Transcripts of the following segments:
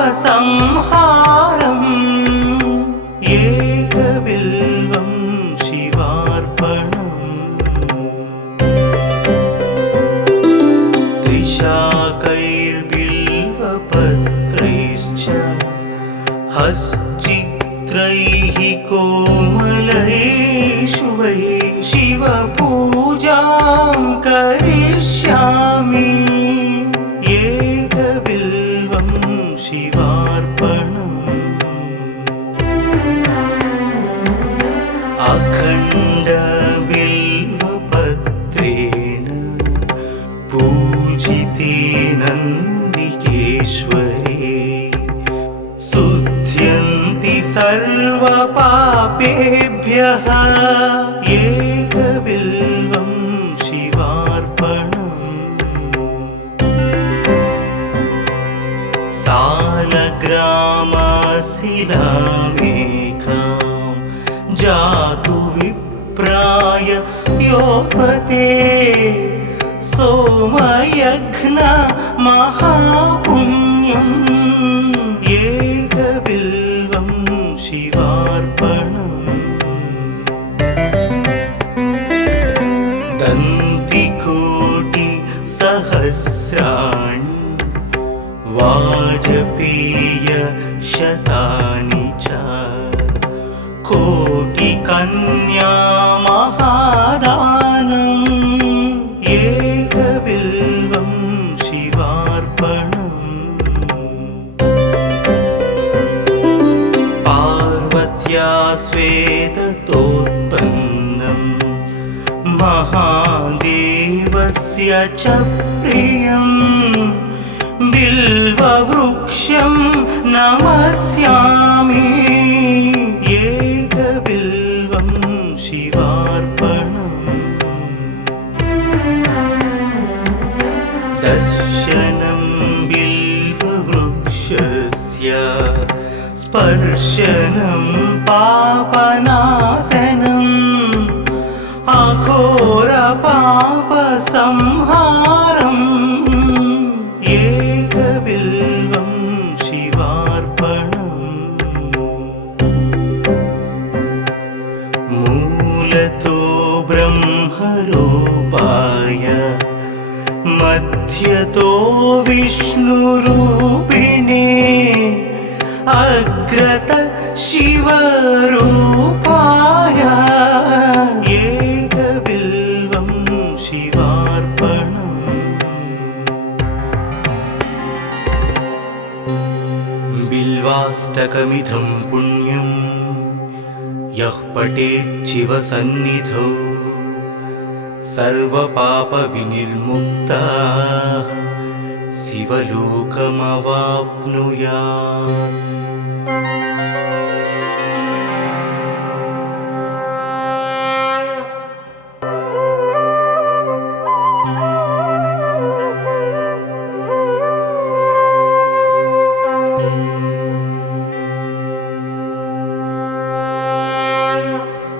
पापसंहारम् एकबिल्वं शिवार्पणम् त्रिशाकैर्बिल्वपत्रैश्च हश्चित्रैः कोमलैः शुभैः शिवपूजां करिष्यामि एकबिल्वं शिवार्पणम् अखण्डबिल्वपत्रेण पूजिते नन्दिकेश्वरे शुध्यन्ति सर्वपापेभ्यः एकबिल्वं शिवार्पणम् सालग्रामशिलामेकां जातु विप्राय योपते सोमयज्ञ महापुण्यम् एकबिल्वं शिवार्पणम् दन्तिकोटिसहस्राणि वाजपेयशतानि च कोटिकन्या महादानम् एकबिल्वं शिवार्पणम् पार्वत्या स्वेदतोत्पन्नं महादेवस्य च प्रियम् बिल्ववृक्षं नमस्यामि एकबिल्वं शिवार्पणम् दर्शनं बिल्ववृक्षस्य स्पर्शनं पापनाशनम् अघोरपापसंहारम् एकबिल्वं शिवार्पणम् मूलतो ब्रह्मरूपाय मध्यतो विष्णुरूपिणे अग्रत शिवरूपाय एकबिल्वं शिवार्पणम् बिल्वाष्टकमिदं पुण्यं यः पठेत् शिवसन्निधौ सर्वपापविनिर्मुक्तः शिवलोकमवाप्नुयात्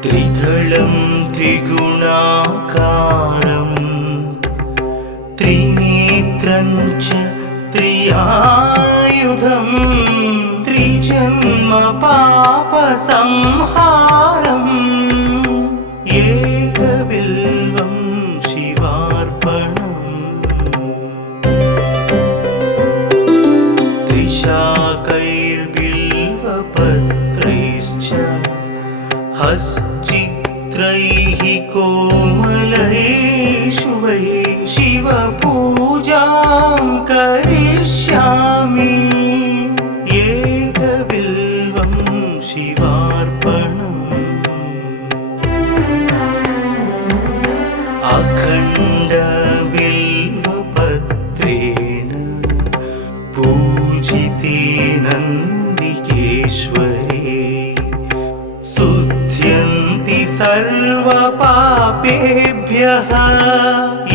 त्रिदलं त्रिगुणाकारं त्रिनेत्रं च त्रियायुधं त्रिजन्म पापसंहारम् एकबिल्वं शिवार्पणम् त्रिशाकैर्बिल्वपत्रैश्च हश्चित्रैः कोमलैः शुभैः शिवपूजां करिष्यामि एकबिल्वं शिवार्पणम् अखण्डबिल्वपत्रेण पूजिते नन्दिकेश्वरे शुध्यन्ति सर्वपापेभ्यः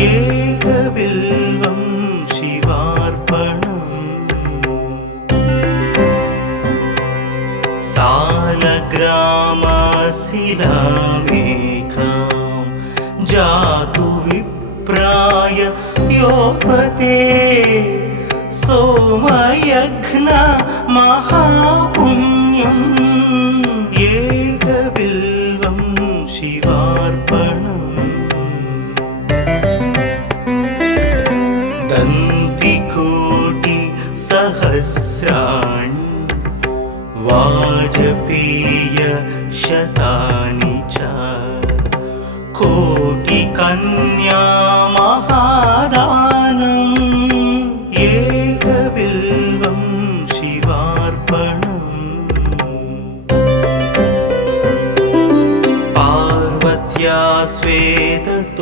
एकबिल्वं शिवार्पणम् सालग्रामशिलामेकां जातु विप्राय योपते सोमयघ्न महापुण्यम् एकबिल्वं शिवार्पणम् दन्तिकोटि सहस्राणि वाजपेय शतानि च कोटिकन्या महादानम् एकबिल्वं शिवार्पणम् पार्वत्या स्वेदतोत्पन्नम्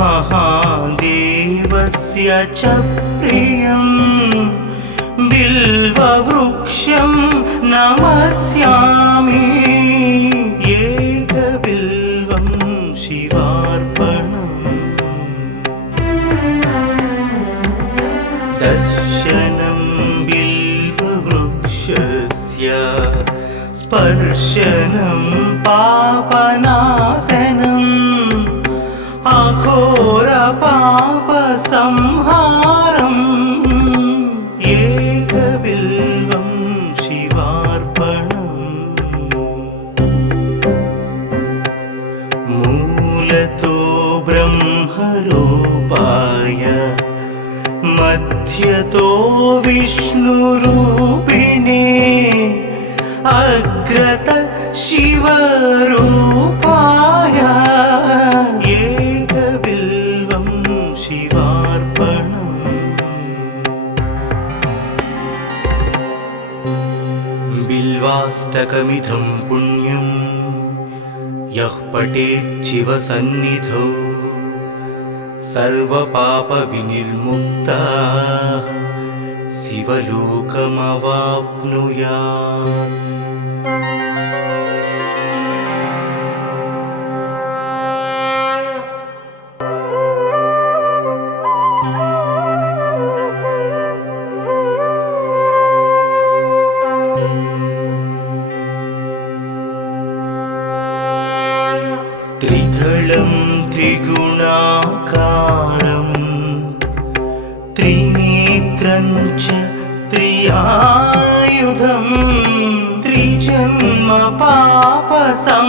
महादेवस्य च प्रियम् बिल्ववृक्षं नमस्यामि एकबिल्वं शिवार्पणम् दर्शनं बिल्ववृक्षस्य स्पर्शनं पापनाशनम् अघोरपापसंहारम् एकबिल्वं शिवार्पणम् मूलतो ब्रह्मरूपाय मध्यतो विष्णुरूपिणे अग्रत शिवरूपाय एकबिल्वं शिवार्पणम् बिल्वाष्टकमिदं पुण्यं यः पठेत् शिवसन्निधौ सर्वपापविनिर्मुक्तः शिवलोकमवाप्नुयात् त्रिदलं त्रिगुणाकारं त्रिनेत्रं च त्रियायुधं त्रिजन्म पापसंहारम्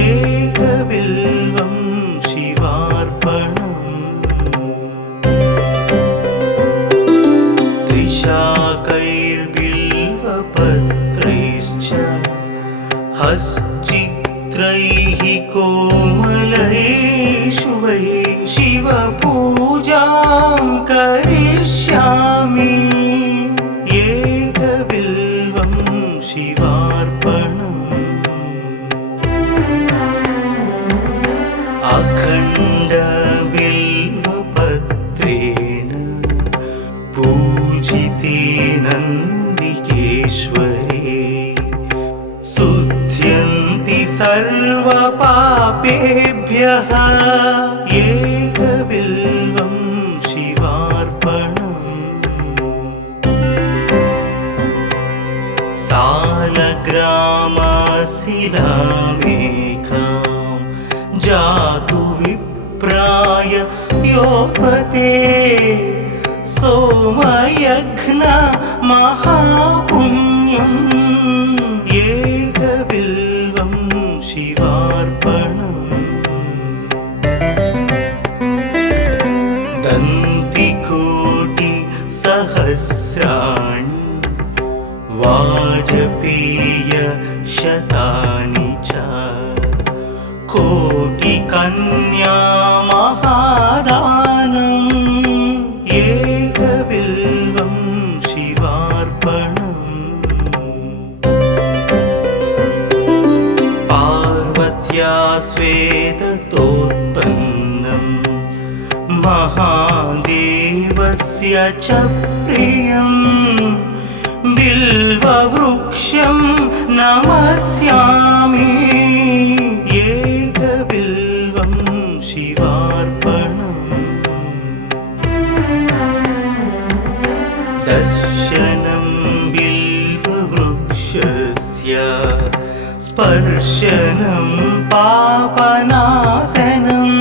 एकबिल्वं शिवार्पणम् त्रिशाकैर्बिल्वपत्रैश्च हश्चित्रैः कोमलैः शुभैः शिवपूजां करिष्यामि एकबिल्वं शिवार्पणम् अखण्डबिल्वपत्रेण पूजिते नन्दिकेश्वरे शुध्यन्ति सर्वपापेभ्यः एकबिल्वं शिवार्पणम् सालग्रामशिलामेकां जातु विप्राय योपते सोमयघ्न महापुण्यम् एकबिल्वं शिवार्पणम् दन्तिकोटि सहस्राणि वाजपेय शतानि च कोटिकन्या महादानम् एकबिल्वं शिवार्पणम् पार्वत्या स्वेदतोत्पन्नम् महादेवस्य च प्रियम् बिल्ववृक्षं नमस्यामि एकबिल्वं शिवार्पणम् दर्शनं बिल्ववृक्षस्य स्पर्शनं पापनाशनम्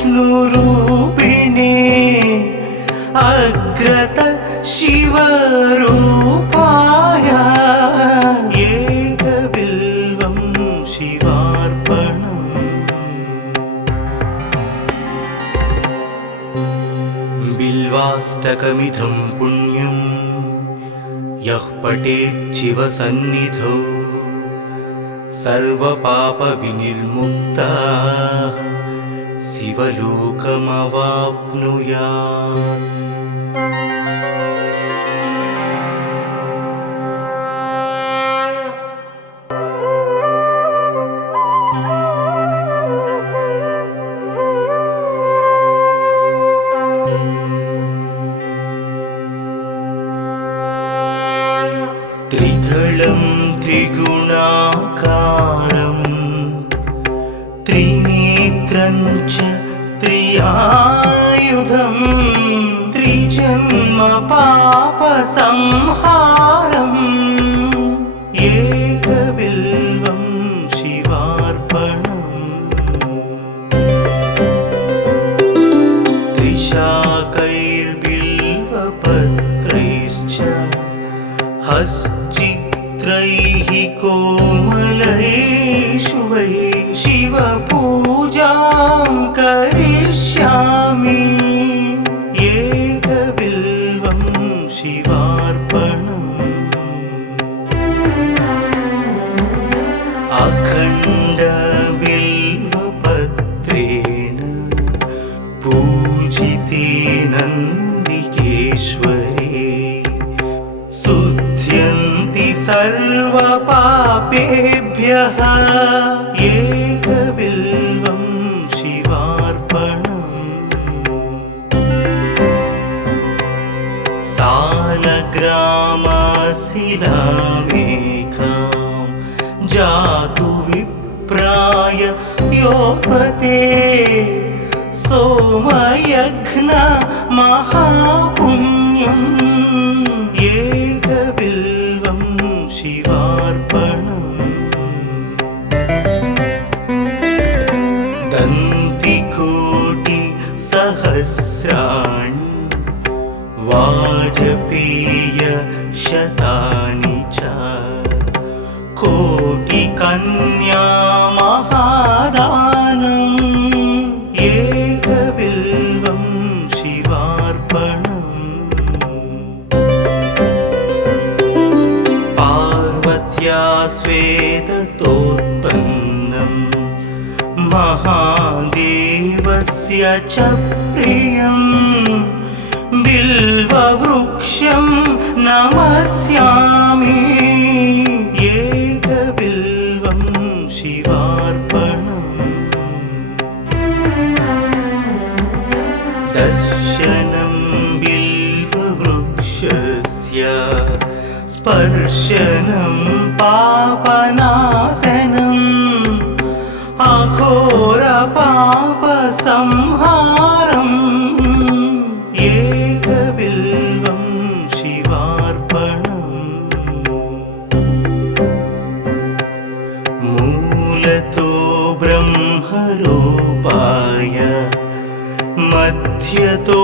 विष्णुरूपिणे अग्रत शिवरूपाय एकबिल्वं शिवार्पणम्। बिल्वाष्टकमिदं पुण्यं यः पठेत् शिवसन्निधौ सर्वपापविनिर्मुक्तः शिवलोकमवाप्नुयात्। त्रिदलं त्रिगुणाकारं त्रिनेत्रं च त्रियायुधं त्रिजन्म पापसंहारम् एकबिल्वं शिवार्पणम्। त्रिशाकैर्बिल्वपत्रैश्च हश्चित्रैः कोमलैः शुभैः शिवपूजां करिष्यामि एकबिल्वं शिवार्पणम्। अखण्डबिल्वपत्रेण पूजिते नन्दिकेश्वरे शुद्ध्यन्ति सर्वपापेभ्यः एकबिल्वं शिवार्पणम्। सालग्रामशिलामेकां जातु विप्राय योपते सोमयज्ञ महापुण्यम् एकबिल्वं शिवार्पणम्। दन्तिकोटिसहस्राणि वाजपेयशतानि च कोटिकन्या महादानम् एकबिल्वं शिवार्पणम्। पार्वत्या स्वेदतोत्पन्नं महादेवस्य च प्रियं बिल्ववृक्षं नमस्यामि एकबिल्वं शिवार्पणम्। दर्शनं बिल्ववृक्षस्य स्पर्शनं पापनाशनम् अघोरपापसंहारम् एकबिल्वं शिवार्पणम्। मूलतो ब्रह्मरूपाय मध्यतो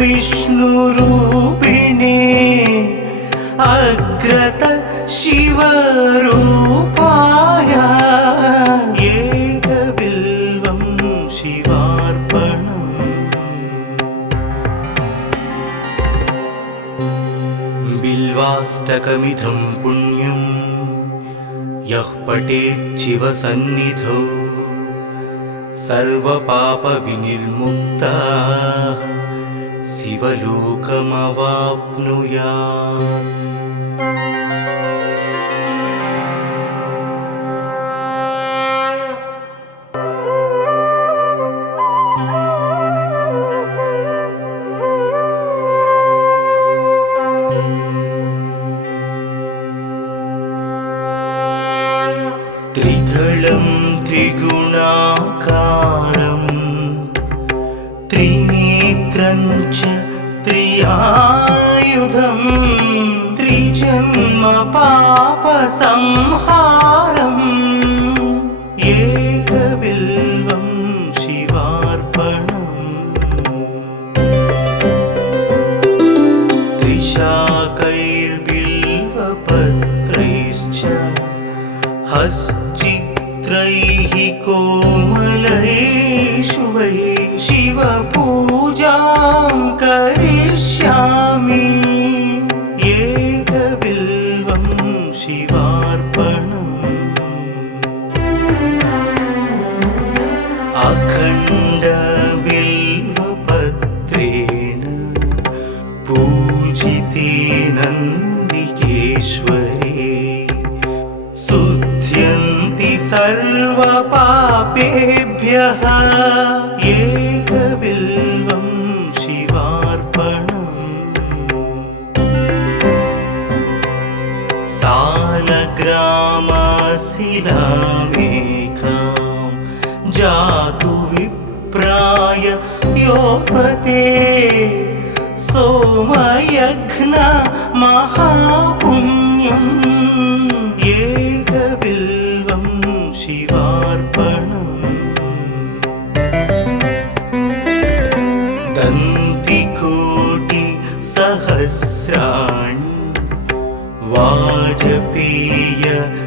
विष्णुरूपिणे अग्रत शिवरूपाय एकबिल्वं शिवार्पणम्। बिल्वाष्टकमिदं पुण्यं यः पठेत् शिवसन्निधौ सर्वपापविनिर्मुक्तः शिवलोकमवाप्नुयात्। त्रिदलं त्रिगुणाकारं त्रिनेत्रं च त्रियायुधं त्रिजन्म पापसंहारम् एकबिल्वं शिवार्पणम्। हश्चित्रैः कोमलैः शुभैः शिवपूजां करिष्यामि एकबिल्वं शिवार्पणम् अखण्डबिल्वपत्रेण पूजिते नन्दिकेश्वरे शुध्यन्ति सर्वपापेभ्यः एकबिल्वं शिवार्पणम् सालग्रामशिलामेकां जातु विप्राय योपते सोमयज्ञ महापुण्यम् एकबिल्वं शिवार्पणम् दन्तिकोटिसहस्राणि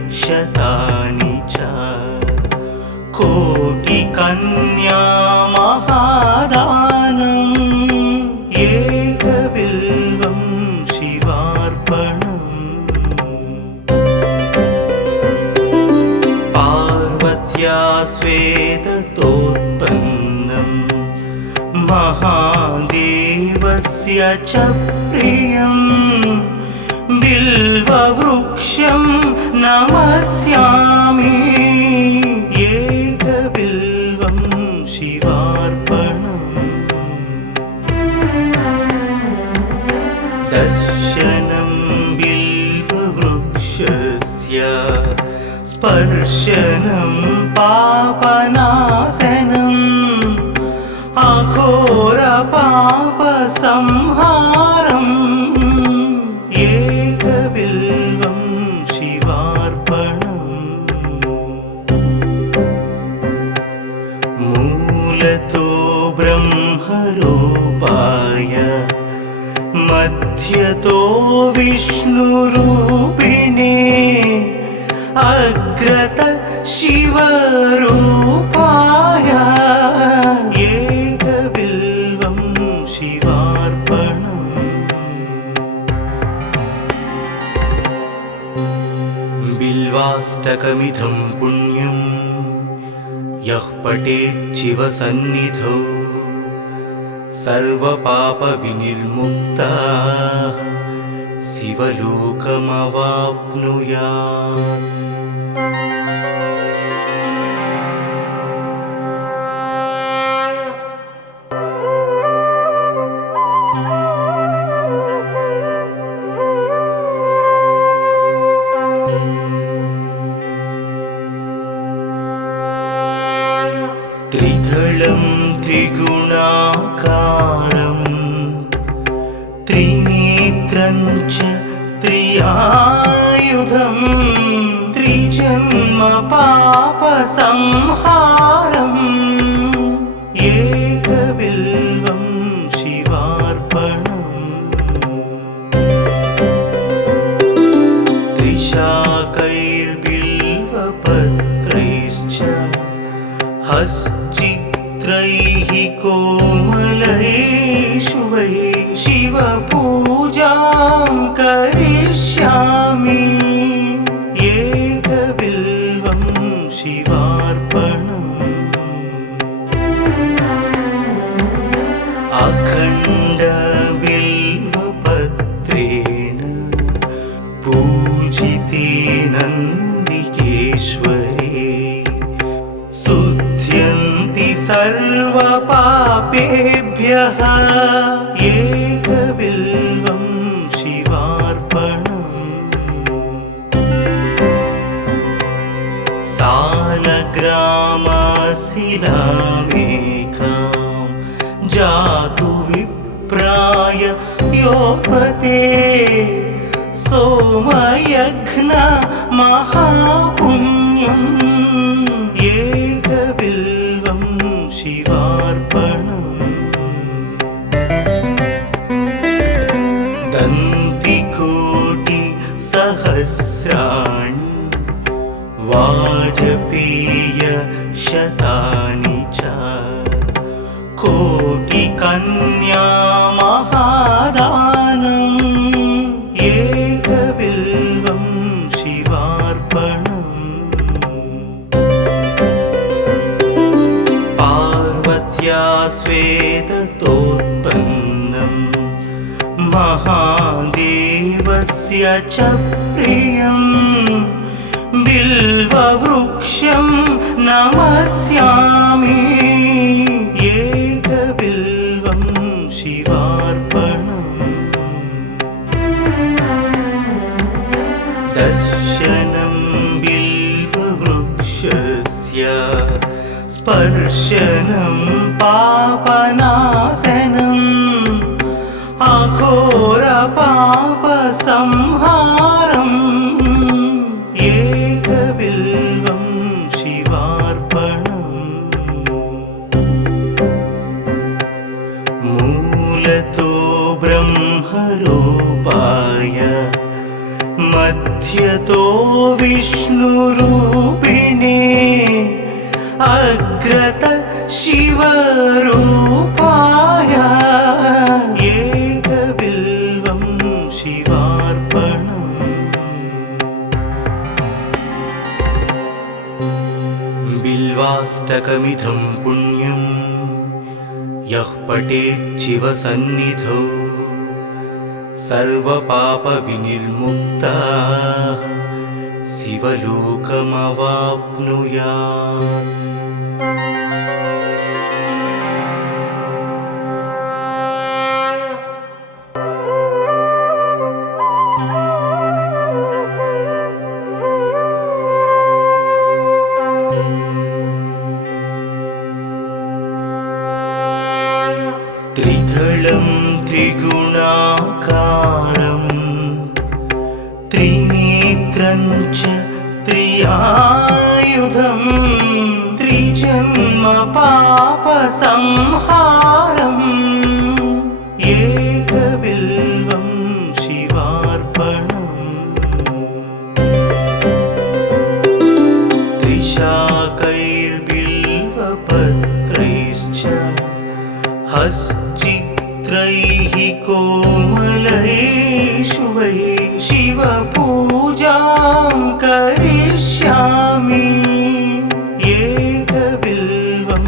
वाजपेयशतानि च कोटिकन्या महादानम् एकबिल्वं शिवार्पणम् पार्वत्या स्वेदतोत्पन्नं महादेवस्य च प्रियं बिल्ववृक्षं नमस्यामि एकबिल्वं शिवार्पणम् दर्शनं बिल्ववृक्षस्य स्पर्शनं पापनाशनम् अघोरपापसंहारम् एकबिल्वं शिवार्पणम् मूलतो ब्रह्मरूपाय मध्यतो विष्णुरूपिणे अग्रत शिवरूपाय एकबिल्वं शिवार्पणम् बिल्वाष्टकमिदं पुण्यं यः पठेत् शिवसन्निधौ सर्वपापविनिर्मुक्तः शिवलोकमवाप्नुयात्। त्रिदलं त्रिगुणाकारं त्रिनेत्रं च त्रियायुधं त्रिजन्म पापसंहारम् एकबिल्वं शिवार्पणम् त्रिशाकैर्बिल्वपत्रैश्च हश्चित्रैः कोमलैः शुभैः शिवपूजां करिष्यामि एकबिल्वं शिवार्पणम् अखण्डबिल्वपत्रेण पूजिते नन्दिकेश्वरे शुध्यन्ति सर्वपापेभ्यः एकबिल्वं शिवार्पणम् सालग्रामशिलामेकां जातु विप्राय योपते सोमयज्ञ महापुण्यम् एकबिल्वं शिवार्पणम् दन्तिकोटिसहस्राणि वा शतानि च कोटिकन्या महादानम् एकबिल्वं शिवार्पणम् पार्वत्या स्वेदतोत्पन्नं महादेवस्य च प्रियम् बिल्ववृक्षं नमस्यामि एकबिल्वं शिवार्पणम् दर्शनं बिल्ववृक्षस्य स्पर्शनं पापनाशनम् अघोरपापसंहारम् एकबिल्वं शिवार्पणम् मूलतो ब्रह्मरूपाय मध्यतो विष्णुरूपिणे अग्रत शिवरूपाय एकबिल्वं शिवार्पणम् बिल्वाष्टकमिदं पुण्यं यः पठेत् शिवसन्निधौ सर्वपापविनिर्मुक्तः शिवलोकमवाप्नुयात् त्रिदलं त्रिगुणाकारं त्रिनेत्रं च त्रियायुधं त्रिजन्म पापसंहारम् एकबिल्वं शिवार्पणम् त्रिशाकैर्बिल्वपत्रैश्च हश्चित्रैः कोमलैः शुभैः शिवपूजां करिष्यामि एकबिल्वं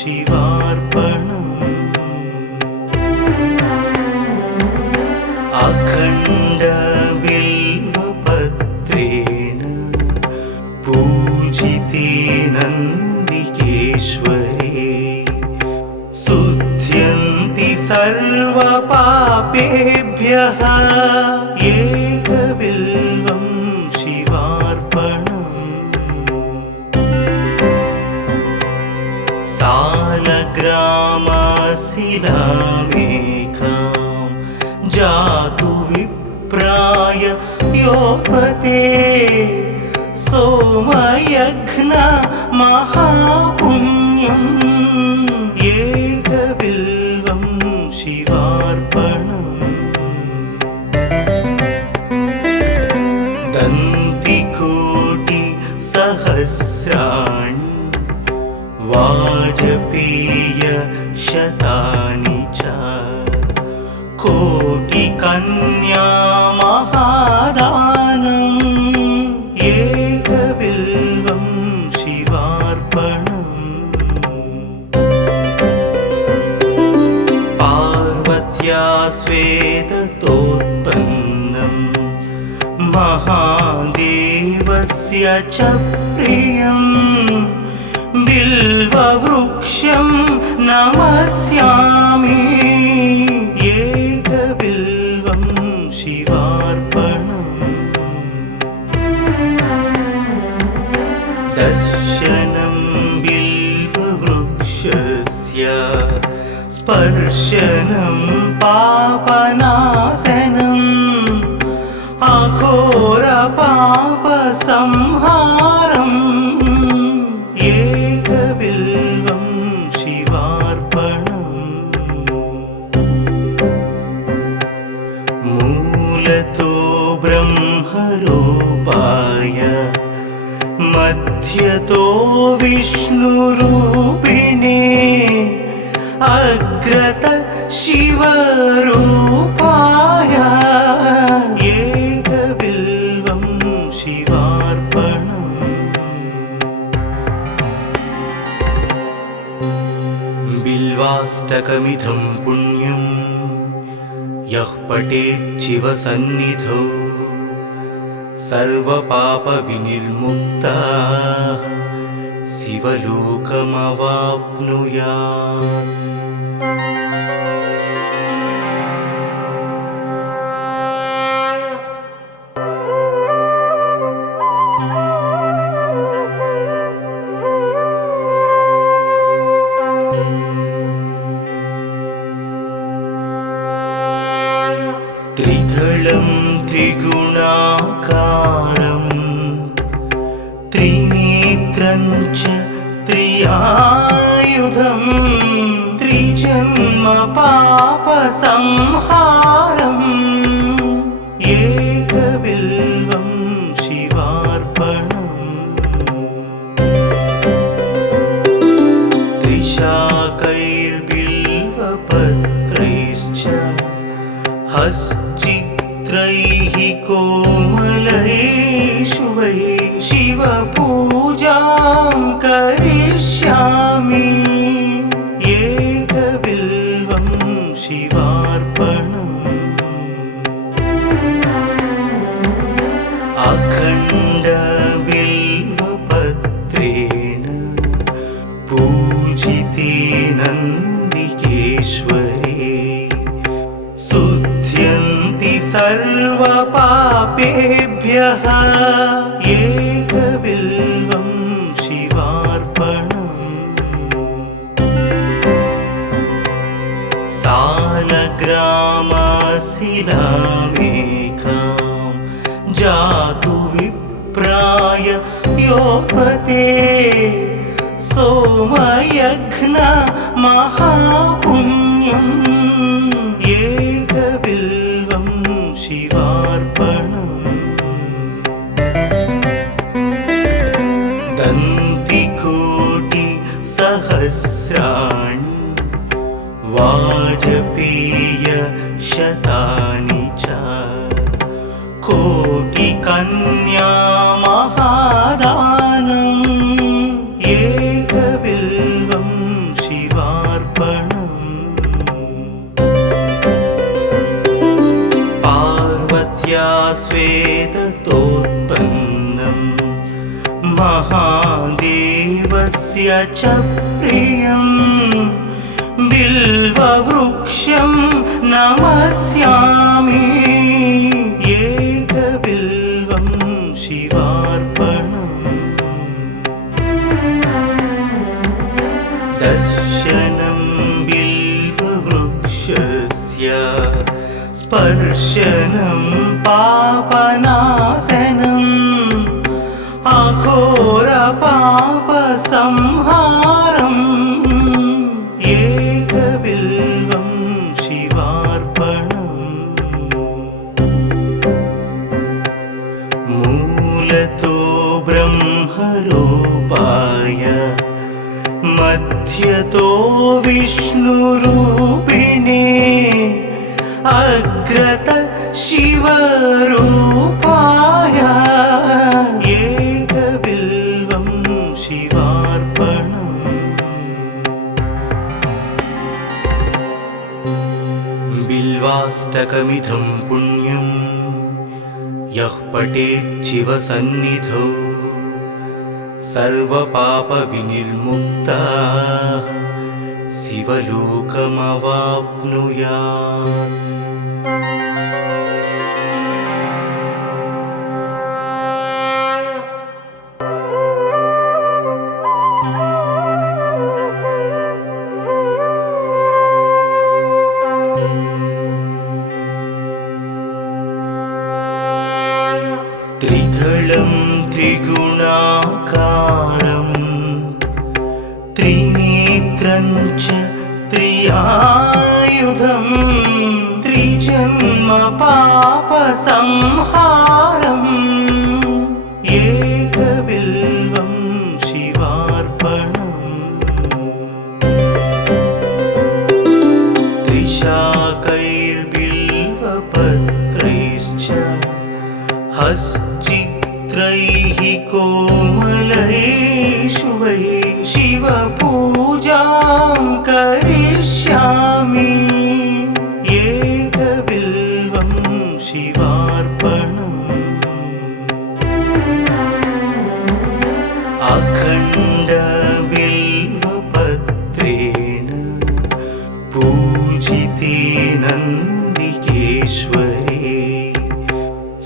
शिवार्पणम् अखण्डबिल्वपत्रेण पूजिते नन्दिकेश्वरे शुद्ध्यन्ति सर्वपापेभ्यः एकबिल्वं शिवार्पणम् सालग्रामशिलामेकां जातु विप्राय योपते सोमयज्ञ महापुण्यम् एकबिल्वं शिवार्पणम् दन्तिकोटिसहस्राणि वाजपेयशतानि च कोटिकन्या महादानम् एकबिल्वं शिवार्पणम् पार्वत्या स्वेदतोत्पन्नं महादेवस्य च प्रियम् बिल्ववृक्षं नमस्यामि एकबिल्वं शिवार्पणम् दर्शनं बिल्ववृक्षस्य स्पर्शनं पापनाशनम् अघोरपापसंहारम् एकबिल्वं शिवार्पणम् मूलतो ब्रह्मरूपाय मध्यतो विष्णुरूपिणे अग्रत शिवरूपाय एकबिल्वं शिवार्पणम्। बिल्वाष्टकमिदं पुण्यं यः पठेत् शिवसन्निधौ सर्वपापविनिर्मुक्तः शिवलोकमवाप्नुयात्। त्रिदलं त्रिगुणाकारं त्रिनेत्रं च त्रियायुधं त्रिजन्म पापसंहारम् एकबिल्वं शिवार्पणम्। त्रिशाकैर्बिल्वपत्रैश्च हश्चित्रैः कोमलैः शुभैः शिवपूजां करिष्यामि एकबिल्वं शिवार्पणम्। अखण्डबिल्वपत्रेण पूजिते नन्दिकेश्वरे शुद्ध्यन्ति सर्वपापेभ्यः एकबिल्वं शिवार्पणम्। सालग्रामशिलामेकां जातु विप्राय योपते सोमयज्ञ महापुण्यम् एकबिल्वं शिवार्पणम्। दन्तिकोटिसहस्राणि वाजपेयशतानि च कोटिकन्या महादानम् एकबिल्वं शिवार्पणम्। पार्वत्या स्वेदतोत्पन्नं महादेवस्य च प्रियं बिल्ववृक्षं नमस्यामि एकबिल्वं शिवार्पणम्। दर्शनं बिल्ववृक्षस्य स्पर्शनं पापनाशनम् अघोरपापसंहारम् एकबिल्वं शिवार्पणम्। मूलतो ब्रह्मरूपाय मध्यतो विष्णुरूपिणे अग्रत शिवरूपाय एकबिल्वं शिवार्पणम्। बिल्वाष्टकमिदं पुण्यं यः पठेत् शिवसन्निधौ सर्वपापविनिर्मुक्तः शिवलोकमवाप्नुयात्। त्रिदलं त्रिगुणाकारं त्रिनेत्रं च त्रियायुधं त्रिजन्म पापसंहारम् एकबिल्वं हश्चित्रैः कोमलैः शुभैः शिवपूजां करिष्यामि एकबिल्वं शिवार्पणम् अखण्डबिल्वपत्रेण पूजिते नन्दिकेश्वरे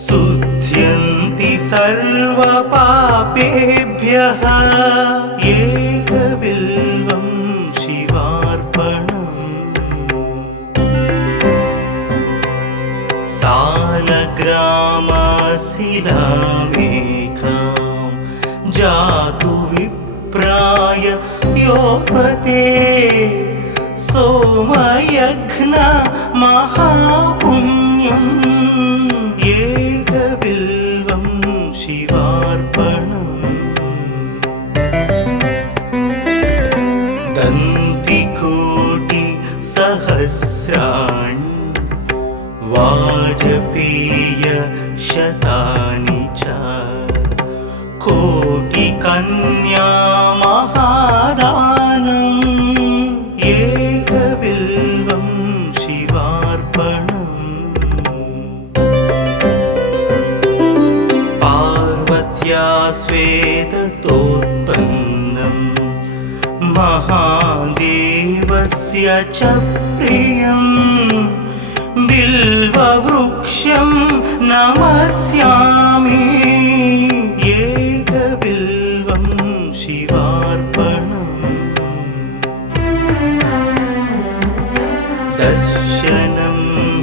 शुध्यन्ति सर्वपापेभ्यः एकबिल्वं शिवार्पणम् सालग्रामशिलामेकां जातु विप्राय योपते सोमयज्ञ महापुण्यम् एकबिल्वं शिवार्पणम् दन्तिकोटिसहस्राणि वाजपेयशतानि च कोटिकन्या महादानम् एकबिल्वं शिवार्पणम् पार्वत्या श्वेततोत्पन्नं महादेवस्य च प्रियम् बिल्ववृक्षं नमस्यामि एकबिल्वं शिवार्पणम् दर्शनं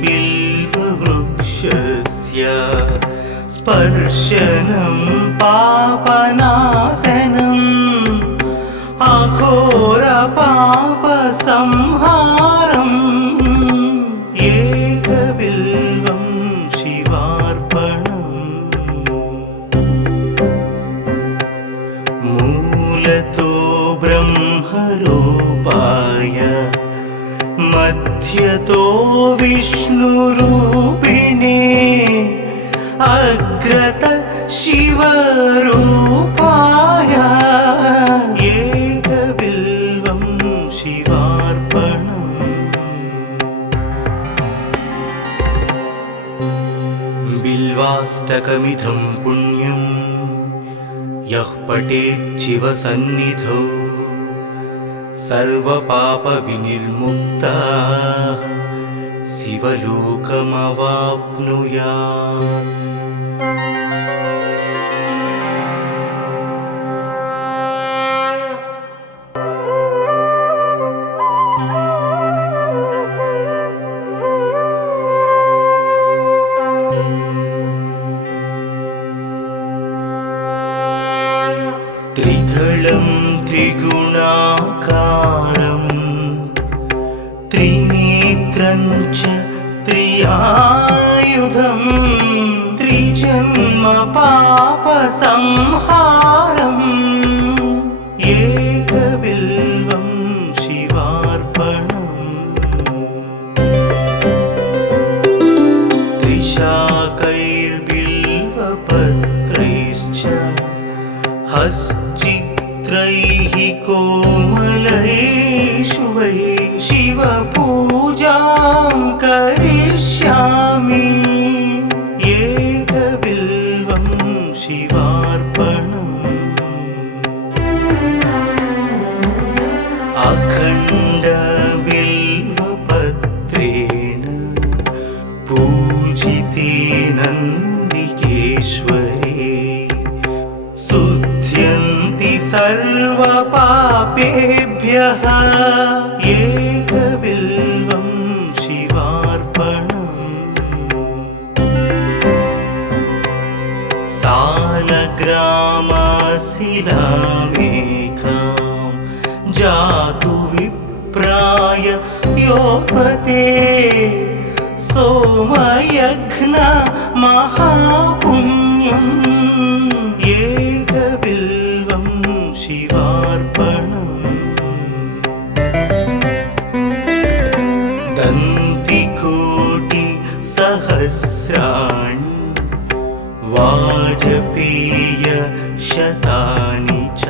बिल्ववृक्षस्य स्पर्शनं पापनाशनम् अघोरपापसंहारम् एकबिल्वं शिवार्पणम् मूलतो ब्रह्मरूपाय मध्यतो विष्णुरूपिणे अग्रत शिवरूपाय एकबिल्वं शिवार्पणम् बिल्वाष्टकमिदं पुण्यं यः पठेत् शिवसन्निधौ सर्वपापविनिर्मुक्तः शिवलोकमवाप्नुयात् त्रिदलं त्रिगुणाकारं त्रिनेत्रं च त्रियायुधं त्रिजन्म पापसंहारम् एकबिल्वं शिवार्पणम् त्रिशाकैर्बिल्वपत्रैश्च हश्चित्रैः कोमलैः शुभैः शिवपूजां करिष्यामि एकबिल्वं शिवार्पणम् अखण्डबिल्वपत्रेण पूजिते नन्दिकेश्वरे शुध्यन्ति सर्वपापेभ्यः एकबिल्वं शिवार्पणम् सालग्रामशिलामेकां जातु विप्राय योपते सोमयज्ञ महापुण्यम् एकबिल्वं शिवार्पणम् दन्तिकोटिसहस्राणि वाजपेय शतानि च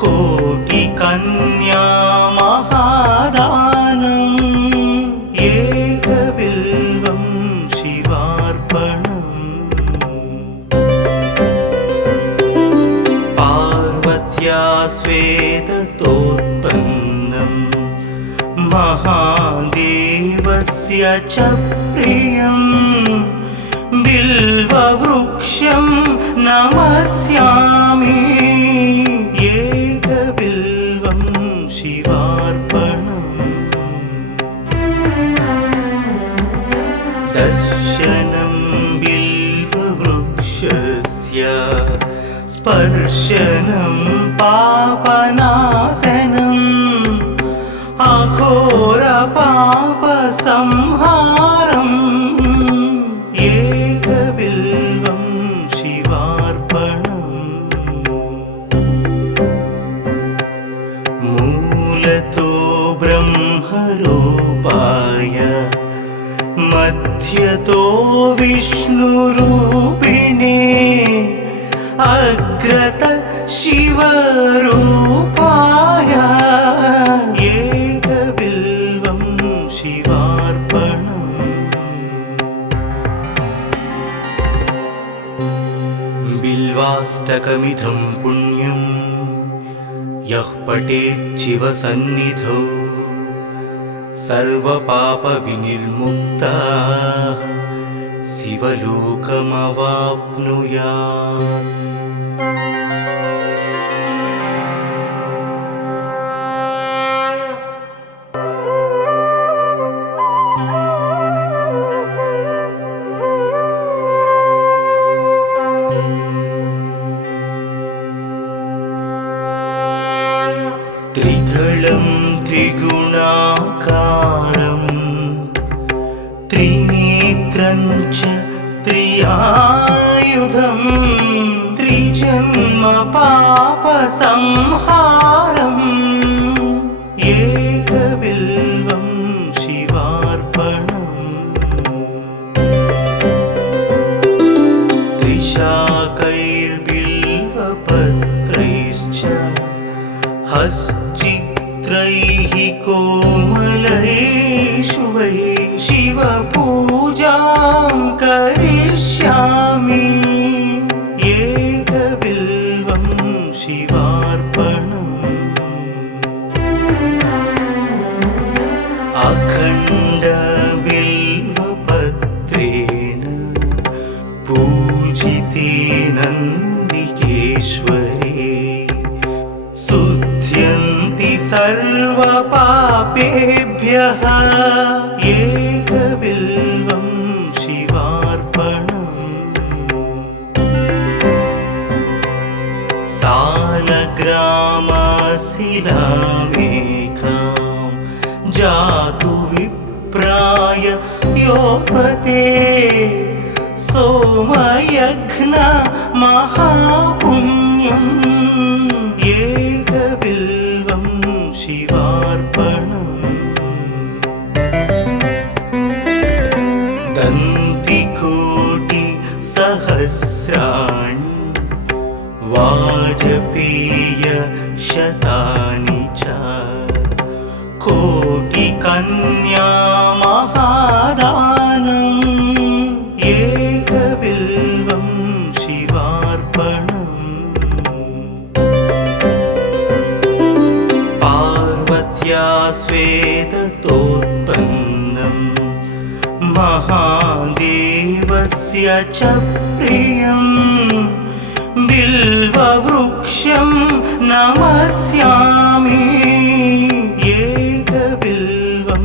कोटिकन्या महादानम् एकबिल्वं शिवार्पणम् पार्वत्या स्वेदतोत्पन्नम् महादेवस्य च प्रियम् बिल्ववृक्षं नमस्यामि एकबिल्वं शिवार्पणम् दर्शनं बिल्ववृक्षस्य स्पर्शनं पापनाशनम् अघोरपापसंहारम् एकबिल्वं शिवार्पणम् मूलतो ब्रह्मरूपाय मध्यतो विष्णुरूपिणे अग्रत शिवरूपाय एकबिल्वं शिवार्पणम् बिल्वाष्टकमिदं पुण्यं यः पठेत् शिवसन्निधौ सर्वपापविनिर्मुक्तः शिवलोकमवाप्नुयात्। त्रिदलं त्रिगुणाकारं त्रिनेत्रं च त्रियायुधं त्रिजन्म पापसंहारम् एकबिल्वं शिवार्पणम् त्रिशाकैर्बिल्वपत्रैश्च हश्चित्रैः कोमलैः शुभैः शिवपूजां करिष्यामि एकबिल्वं शिवार्पणम् अखण्डबिल्वपत्रेण पूजिते नन्दिकेश्वरे शुध्यन्ति सर्वपापेभ्यः एकबिल्वं शिवार्पणम् सालग्रामशिलामेकां जातु विप्राय योपते सोमयज्ञ महापुण्यम् एकबिल्वं शिवार्पणम् दन्तिकोटिसहस्राणि वाजपेय शतानि च कोटिकन्या महादानम् एकबिल्वं शिवार्पणम् पार्वत्या स्वेदतोत्पन्नं महादेवस्य च प्रियम् बिल्ववृक्षं नमस्यामि एकबिल्वं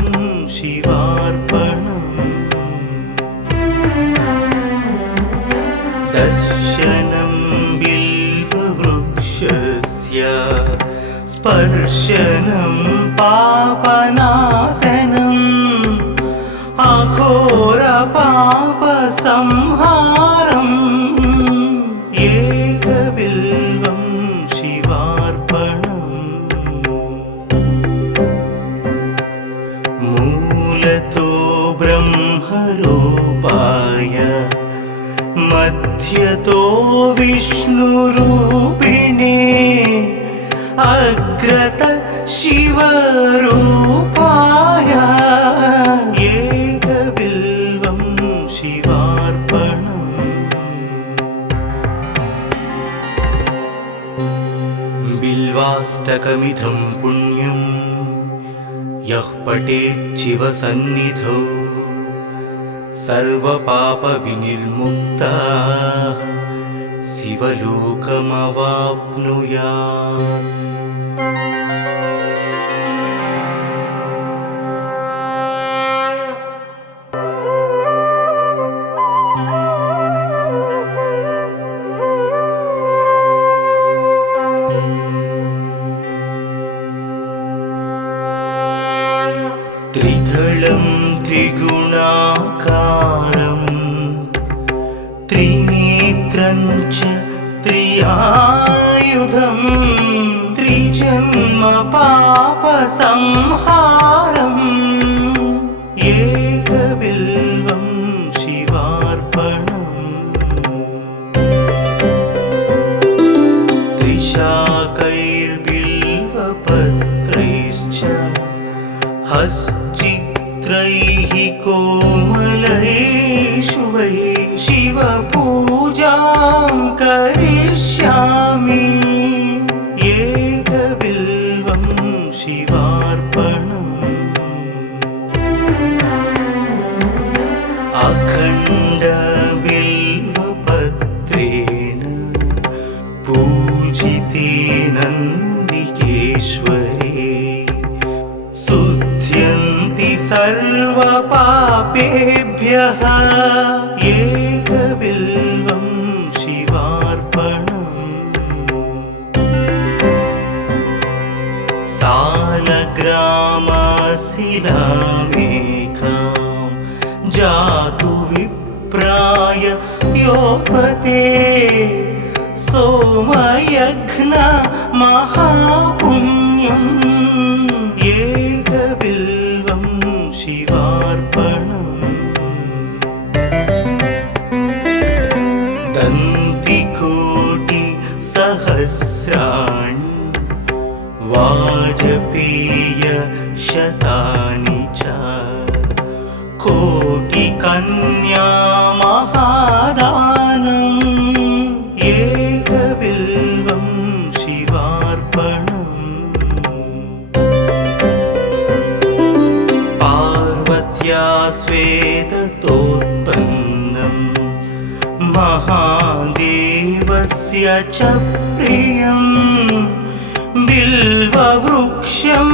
शिवार्पणम् दर्शनं बिल्ववृक्षस्य स्पर्शनं पापनाशनम् अघोरपापसंहारम् एकबिल्वं शिवार्पणम् मूलतो ब्रह्मरूपाय मध्यतो विष्णुरूपिणे अग्रत शिवरूपाय एकबिल्वं शिवार्पणम्। बिल्वाष्टकमिदं पुण्यं यः पठेत् शिवसन्निधौ सर्वपापविनिर्मुक्तः शिवलोकमवाप्नुयात्। त्रिदलं त्रिगुणाकारं त्रिनेत्रं च त्रियायुधं त्रिजन्म पापसंहारम् एकबिल्वं शिवार्पणम्। त्रिशाकैर्बिल्वपत्रैश्च हश्चित्रैः कोमलैः शुभैः शिवपूजां करिष्यामि एकबिल्वं शिवार्पणम्। अखण्डबिल्वपत्रेण पूजिते नन्दिकेश्वरे शुद्ध्यन्ति सर्वपापेभ्यः एकबिल्वं शिवार्पणम्। सालग्रामशिलामेकां जातु विप्राय योपते सोमयज्ञ महापुण्यम् एकबिल्वं शिवार्पणम्। दन्तिकोटिसहस्राणि वाजपेयशतानि च कोटिकन्या महादानम् एकबिल्वं शिवार्पणम्। पार्वत्या स्वेदतोत्पन्नं महादेवस्य च प्रियं बिल्ववृक्षं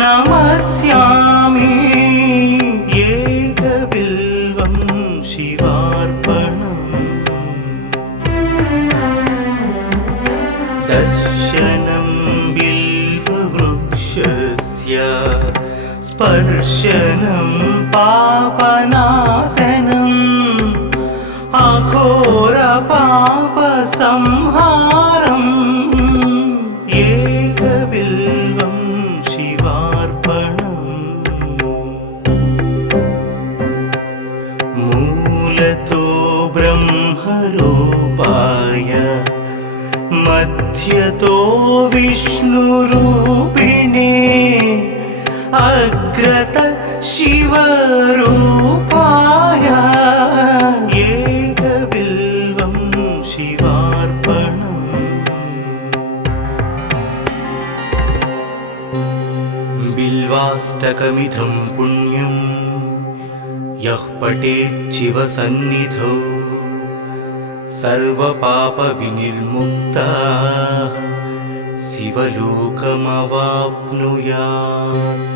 नमस्यामि एकबिल्वं शिवार्पणम्। दर्शनं बिल्ववृक्षस्य स्पर्शनं पापनाशनम् अघोरपापसंहारम् एकबिल्वं शिवार्पणम्। मूलतो ब्रह्मरूपाय मध्यतो विष्णुरूपिणे अग्रत शिवरूपाय एकबिल्वं शिवार्पणम्। बिल्वाष्टकमिदं पुण्यं यः पठेत् शिवसन्निधौ सर्वपापविनिर्मुक्तः शिवलोकमवाप्नुयात्।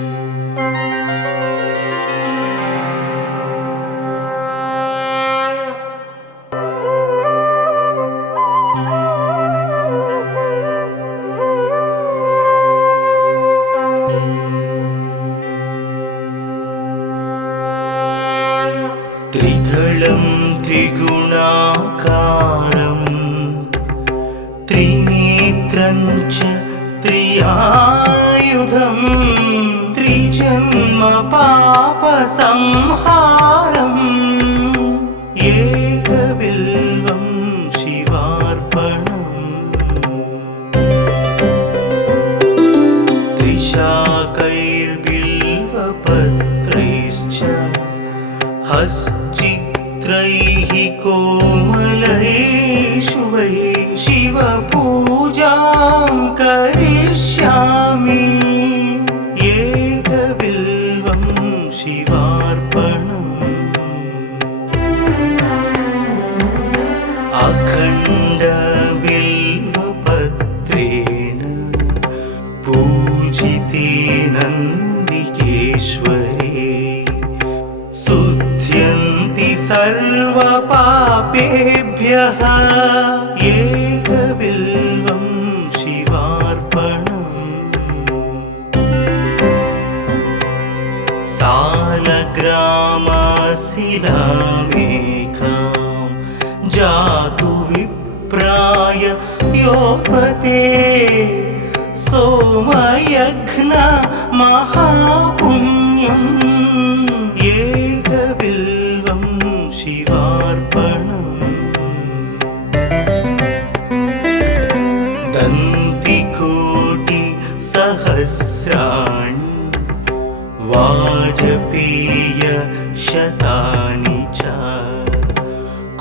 त्रिदलं त्रिगुणाकारं त्रिनेत्रं च त्रियायुधं त्रिजन्म पापसंहारम् एकबिल्वं शिव पूजां करिष्यामि एकबिल्वं शिवार्पणम् अखण्ड बिल्वपत्रेण पूजिते नन्दिकेश्वरे शुध्यन्ति सर्वपापेभ्यः एकबिल्वं शिवार्पणम् सालग्रामशिलामेकां जातु विप्राय योपते सोमयज्ञ महापुण्यम् एकबिल्वं शिवार्पणम् दन्तिकोटिसहस्राणि वाजपेयशतानि च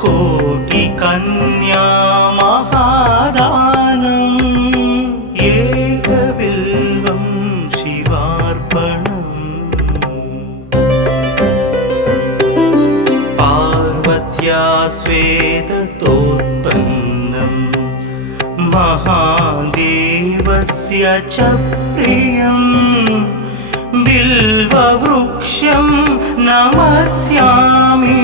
कोटिकन्या महादानम् एकबिल्वं शिवार्पणम् पार्वत्या स्वेदतोत्पन्नं महादेवस्य च प्रियं बिल्ववृक्षं नमस्यामि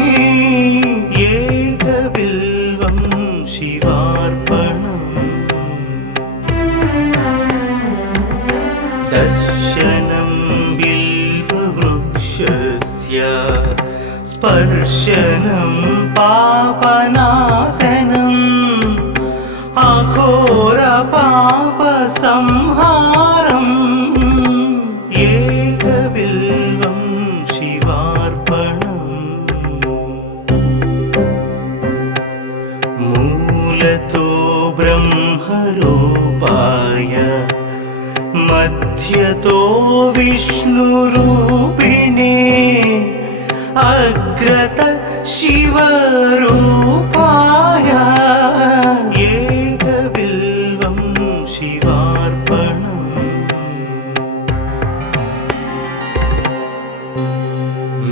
एकबिल्वं शिवार्पणम् दर्शनं बिल्ववृक्षस्य स्पर्शनं पापनाशनम् अघोरपापसंहारम् एकबिल्वं शिवार्पणम् मूलतो ब्रह्मरूपाय मध्यतो विष्णुरूपिणे अग्रत शिवरूपाय एकबिल्वं शिवार्पणम्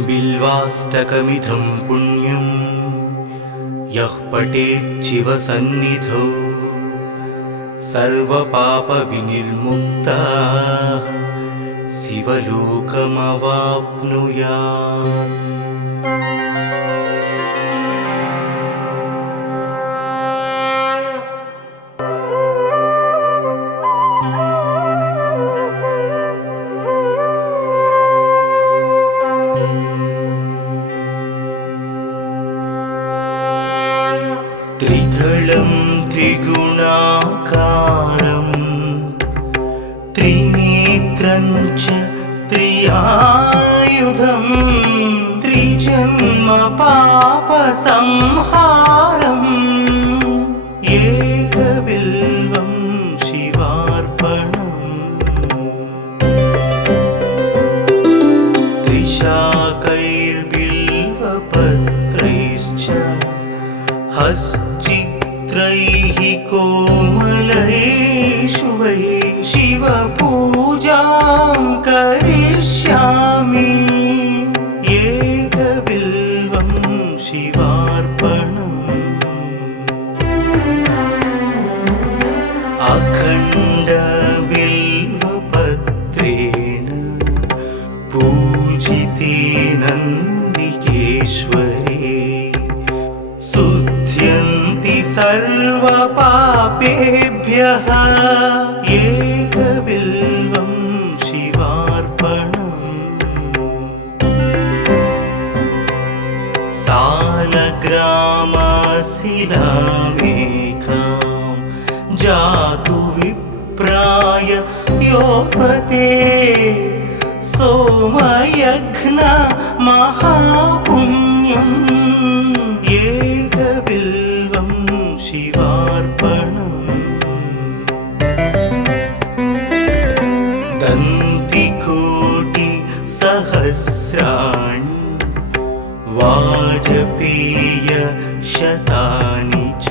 बिल्वाष्टकमिदं पुण्यं यः पठेत् शिवसन्निधौ सर्वपापविनिर्मुक्तः शिवलोकमवाप्नुयात् त्रिदलं त्रिगुणाकारं त्रिनेत्रं च त्रियायुधं त्रिजन्म पापसंहारम् एकबिल्वं शिवार्पणम् त्रिशाकैर्बिल्वपत्रैश्च हश्चित्रैः कोमलैः शुभैः शिवपूजां करिष्यामि एकबिल्वं शिवार्पणम् अखण्ड बिल्वपत्रेण पूजिते नन्दिकेश्वरे शुध्यन्ति सर्वपापेभ्यः एकबिल्वं शिवार्पणम् सालग्रामशिलामेकां जातु विप्राय योपते सोमयज्ञ महापुण्यम् एकबिल्वं शिवार्पणम् दन्तिकोटिसहस्राणि वाजपेयशतानि च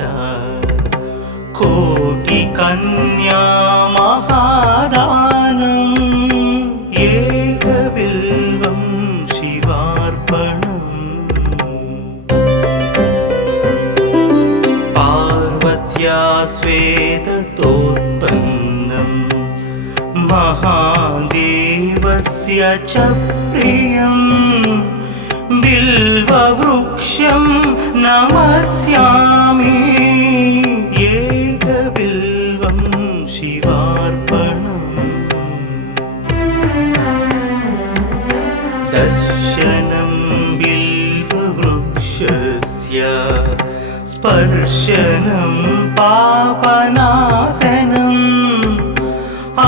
स्वेदतोत्पन्नं महादेवस्य च प्रियं बिल्ववृक्षं नमस्यामि एकबिल्वं शिवार्पणम् दर्शनं बिल्ववृक्षस्य स्पर्शनं पापनाशनम्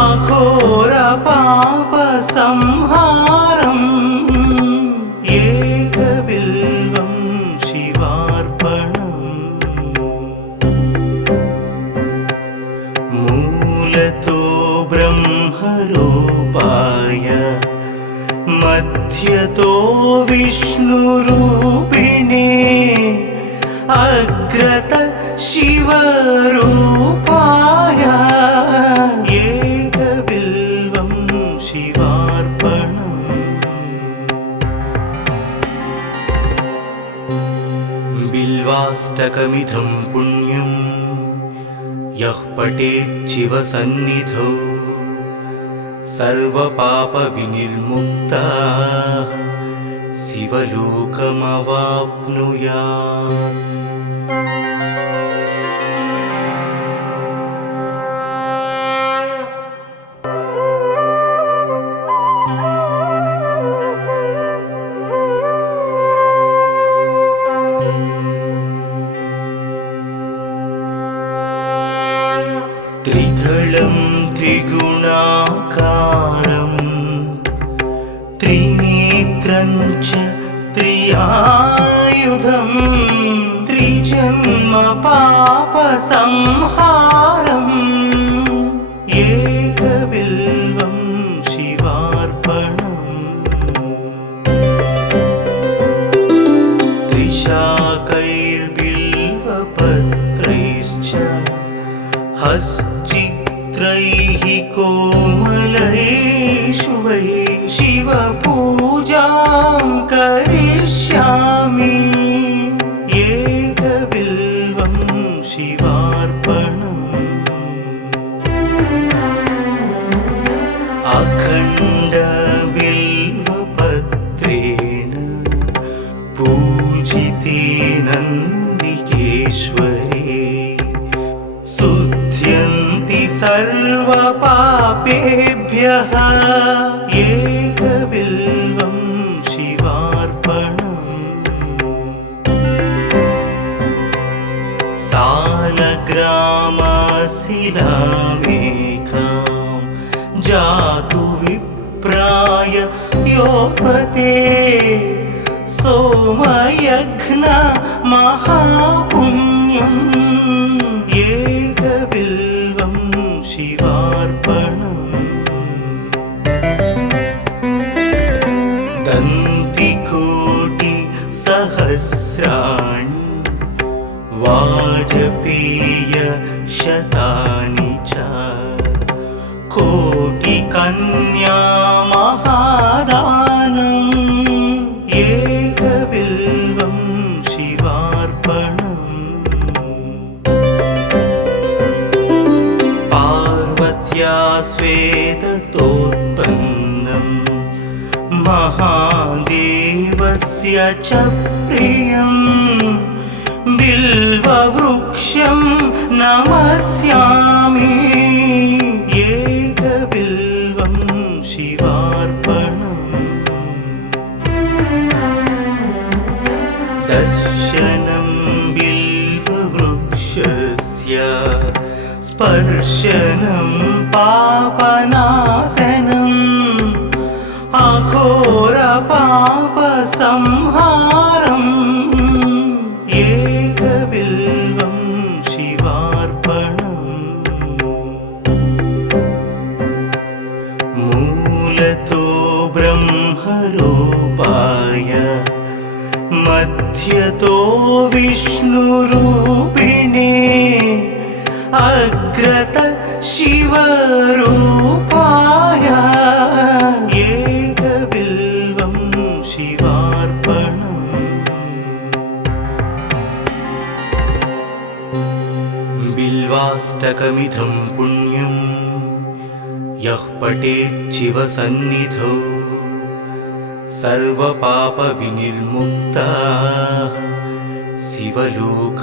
अघोरपापसंहारम् एकबिल्वं शिवार्पणम् मूलतो ब्रह्मरूपाय मध्यतो विष्णुरूपिणे अग्रत शिवरूपाय एकबिल्वं शिवार्पणम् बिल्वाष्टकमिदं पुण्यं यः पठेत् शिवसन्निधौ सर्वपापविनिर्मुक्तः शिवलोकमवाप्नुयात्। त्रिदलं त्रिगुणाकारं त्रिनेत्रं च त्रियायुधं त्रिजन्म पापसंहारम् एकबिल्वं शिवार्पणम् त्रिशाकैर्बिल्वपत्रैश्च हश्चित्रैः कोमलैः शुभैः शिवपूजां करिष्यामि एकबिल्वं शिवार्पणम् अखण्डबिल्वपत्रेण पूजिते नन्दिकेश्वरे शुद्ध्यन्ति सर्वपापेभ्यः एकबिल्वं शिवार्पणम् सालग्रामशिलामेकां जातु विप्राय योपते सोमयज्ञ महापुण्यम् एकबिल्वं शिवार्पणम् दन्तिकोटिसहस्राणि वाजपेयशतानि च कोटिकन्या महादानम् एकबिल्वं शिवार्पणम् पार्वत्या स्वेदतोत्पन्नं महादेवस्य च प्रियं बिल्ववृक्षं नमस्यामि एकबिल्वं शिवार्पणम् दर्शनं बिल्ववृक्षस्य स्पर्शनं पापनाशनम् अघोरपापसंहारम् एकबिल्वं शिवार्पणम् मूलतो ब्रह्मरूपाय मध्यतो विष्णुरूपिणे अग्रत शिवरूपाय एकबिल्वं शिवार्पणम् बिल्वाष्टकमिदं पुण्यं यः पठेच्छिवसन्निधौ सर्वपापविनिर्मुक्तः शिवलोकमवाप्नुयात्।